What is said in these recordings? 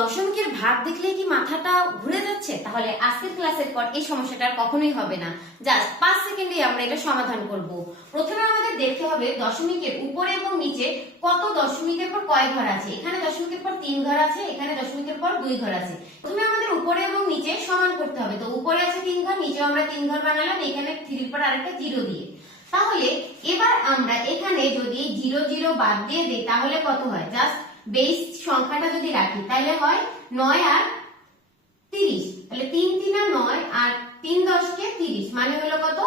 দশমিকের ভাগ দেখলেই কি মাথাটা ঘুরে যাচ্ছে? তাহলে আজকের ক্লাসের পর এই সমস্যাটা আর কখনোই হবে না। জাস্ট 5 সেকেন্ডে আমরা এটা সমাধান করব। প্রথমে আমাদের দেখতে হবে দশমিকের উপরে এবং নিচে কত দশমিকের পর কয় ঘর আছে। এখানে দশমিকের পর 3 ঘর আছে, এখানে দশমিকের পর 2 ঘর আছে। প্রথমে আমাদের উপরে এবং নিচে সমান করতে হবে। তো উপরে আছে 3 ঘর, নিচেও আমরা 3 ঘর বানালাম, এখানে 3 এর পর আরেকটা 0 দিয়ে। তাহলে এবার আমরা এখানে যদি 0 0 বাদ দিয়ে দেই তাহলে কত হয়? জাস্ট বেস সংখ্যাটা যদি রাখি তাহলে হয় 9 আর 30। তাহলে 3 3 আর 9 আর 3 10 কে 30 মানে হলো কত?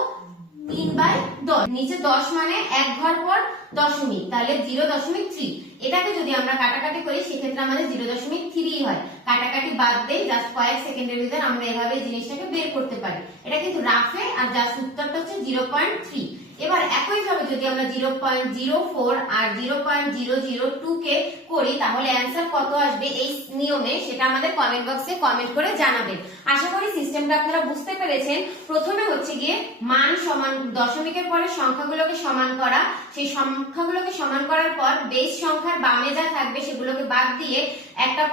3/10। নিচে 10 মানে এক ঘর পর দশমিক, তাহলে 0.3। এটাকে যদি আমরা কাটাকাটি করি সেক্ষেত্রে আমাদের 0.3 হয়। কাটাকাটি বাদ দেই, জাস্ট কয়েক সেকেন্ডের ভিতর আমরা এভাবে জিনিসটাকে বের করতে পারি। এটা কিন্তু রাফে, আর জাস্ট উত্তরটা হচ্ছে 0.3। এবার একইভাবে যদি আমরা 0.04 আর 0.002 কে করি তাহলে অ্যান্সার কত আসবে এই নিয়মে সেটা আমাদের কমেন্ট বক্সে কমেন্ট করে জানাবেন। আশা করি সিস্টেমটা আপনারা বুঝতে পেরেছেন। প্রথমে হচ্ছে গিয়ে মান সমান, দশমিকের পরে সংখ্যাগুলোকে সমান করা, সেই সংখ্যাগুলোকে সমান করার পর বেস সংখ্যার বামে যা থাকবে সেগুলোকে বাদ দিয়ে একটা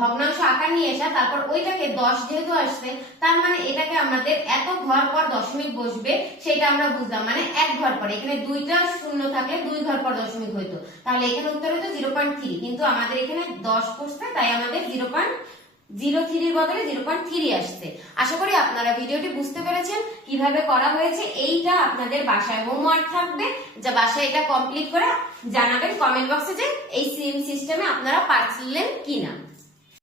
ভগ্নাংশ আকার নিয়ে আসা, তারপর ওইটাকে 10 যেহেতু আসছে তার মানে এটাকে আমাদের এত ঘর পর দশমিক বসবে সেটা আমরা বুঝলাম। মানে এক ঘর পর, এখানে 2টা শূন্য থাকলে 2 ঘর পর দশমিক হইতো, তাহলে এখানে উত্তর হতো 0.3, কিন্তু আমাদের এখানে 10 বসছে তাই আমাদের 0.03 এর বদলে 0.3 আসছে। আশা করি আপনারা ভিডিওটি বুঝতে পেরেছেন কিভাবে করা হয়েছে। এইটা আপনাদের বাসায় হোমওয়ার্ক থাকবে, যা বাসায় এটা কমপ্লিট করে জানাবেন কমেন্ট বক্সে যে এই সেম সিস্টেমে আপনারা পারছিলেন কিনা।